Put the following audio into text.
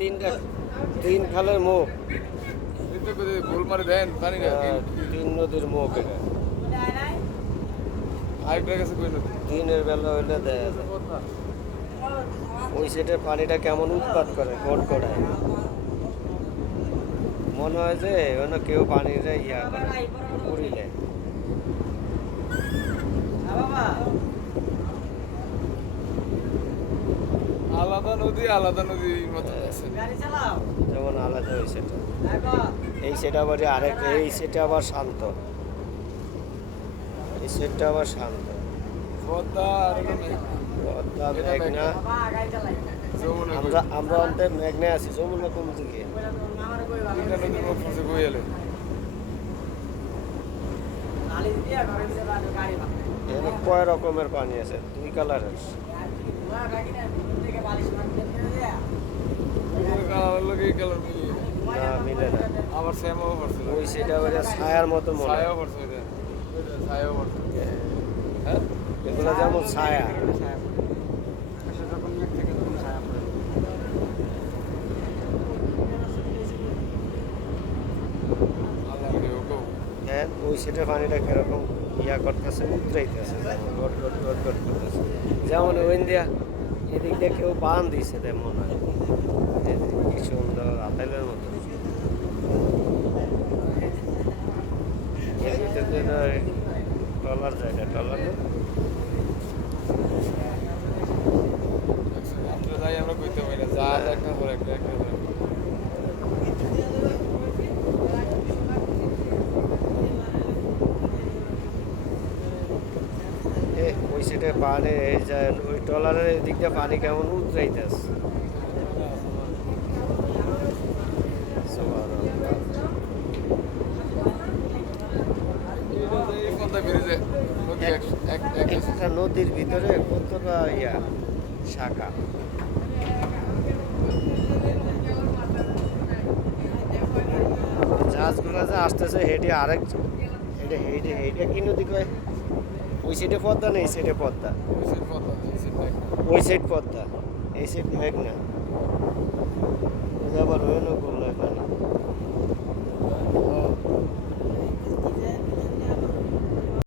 তিন খালের মুখ, গোল মারে দেন পানি না তিন নদীর মুখ এটা। আরেকটার কাছে কই নদী দিনের বেলা হইলে দেখা যায় ওই সাইডের পানিটা কেমন উৎপাত করে, গড়গড়ায়। মনে হয় যে অন্য কেউ পানিটা ইয়া করে, পুরিলে। আলাদা নদীর মতো আছে যেমন আলাদা ওই সেটা, এই সেটা আবার আরেক, এই সেটা আবার শান্ত, এই সেটটা আবার শান্ত। পদ্মা আর পদ্মা, মেঘনা, আমরা অন্তে মেঘনা আছি, যমুনা কোন দিকে? নদীর মুখ ফুসে কই এলে এখানে কয় রকমের পানি আছে, দুই কালারের। কালার মিলিয়ে না, মিলে না। আবার শ্যামাও পড়ছিল ওই সেটা আবার ছায়ার মতো মনে হয়। ছায়াও পড়ছে ছায়াও পড়ছে হ্যাঁ এগুলো যেমন ছায়া। হ্যাঁ, ওই সেটা পানিটা কিরকম ইয়া করতেছে, উতরাইতেছে, যেমন গট গট গট গট করতেছে। যেমন ওই দিয়া এদিক দিয়ে কেউ বান দিছে তেমন হয়। এই যে কি সুন্দর আপেলের মতো। এর ভিতর দিয়ে ট্রলার যায় না, ট্রলার না? আমরা যাই, আমরা কইতে পারি না যা একটা পর একটা একটা পর একটা। ওই সাইডে পানি যায়, ওই ট্রলারের দিক দিয়ে পানি কেমন উতরাইতেছে। এই পদ্মা ব্রিজে নদী একটা নদীর ভিতরে কতটা ইয়া শাখা। জাহাজগুলো যে আসতেছে হেঁটে আরেক, হেঁটে হেঁটে হেঁটে কি নদী কয়? ওই সাইডে পদ্মা না, এই সাইডে পদ্মা? পদ্মা ওই সাইড পদ্মা, এই সাইড মেঘনা। আবার হয়ে না গোল্লায় পানি।